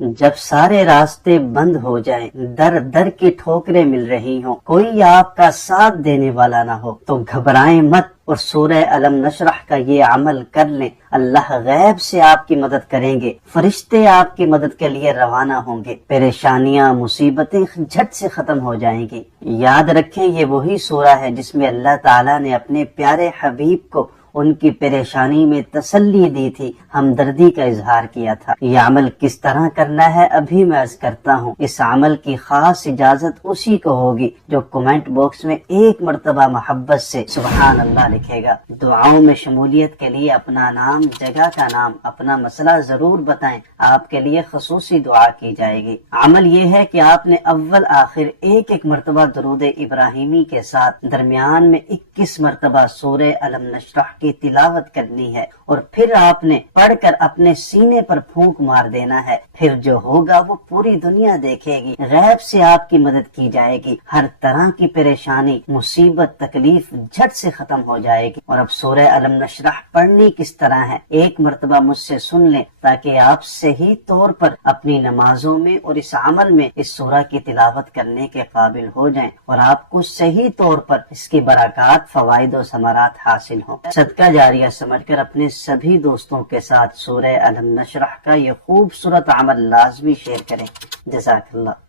جب سارے راستے بند ہو جائیں، در در کی ٹھوکریں مل رہی ہوں، کوئی آپ کا ساتھ دینے والا نہ ہو، تو گھبرائیں مت اور سورہ الم نشرح کا یہ عمل کر لیں۔ اللہ غیب سے آپ کی مدد کریں گے، فرشتے آپ کی مدد کے لیے روانہ ہوں گے، پریشانیاں مصیبتیں جھٹ سے ختم ہو جائیں گی۔ یاد رکھیں یہ وہی سورہ ہے جس میں اللہ تعالیٰ نے اپنے پیارے حبیب کو ان کی پریشانی میں تسلی دی تھی، ہمدردی کا اظہار کیا تھا۔ یہ عمل کس طرح کرنا ہے ابھی میں عرض کرتا ہوں۔ اس عمل کی خاص اجازت اسی کو ہوگی جو کمنٹ باکس میں ایک مرتبہ محبت سے سبحان اللہ لکھے گا۔ دعاؤں میں شمولیت کے لیے اپنا نام، جگہ کا نام، اپنا مسئلہ ضرور بتائیں، آپ کے لیے خصوصی دعا کی جائے گی۔ عمل یہ ہے کہ آپ نے اول آخر ایک ایک مرتبہ درود ابراہیمی کے ساتھ درمیان میں 21 مرتبہ سورہ الم نشرح کی تلاوت کرنی ہے، اور پھر آپ نے پڑھ کر اپنے سینے پر پھونک مار دینا ہے۔ پھر جو ہوگا وہ پوری دنیا دیکھے گی، غیب سے آپ کی مدد کی جائے گی، ہر طرح کی پریشانی، مصیبت، تکلیف جھٹ سے ختم ہو جائے گی۔ اور اب سورہ الم نشرح پڑھنی کس طرح ہے ایک مرتبہ مجھ سے سن لیں، تاکہ آپ صحیح طور پر اپنی نمازوں میں اور اس عمل میں اس سورہ کی تلاوت کرنے کے قابل ہو جائیں، اور آپ کو صحیح طور پر اس کی برکات، فوائد و ثمرات حاصل ہوں۔ صدقہ جاریہ سمجھ کر اپنے سبھی دوستوں کے ساتھ سورہ الم نشرح کا یہ خوبصورت عمل لازمی شیئر کریں۔ جزاک اللہ۔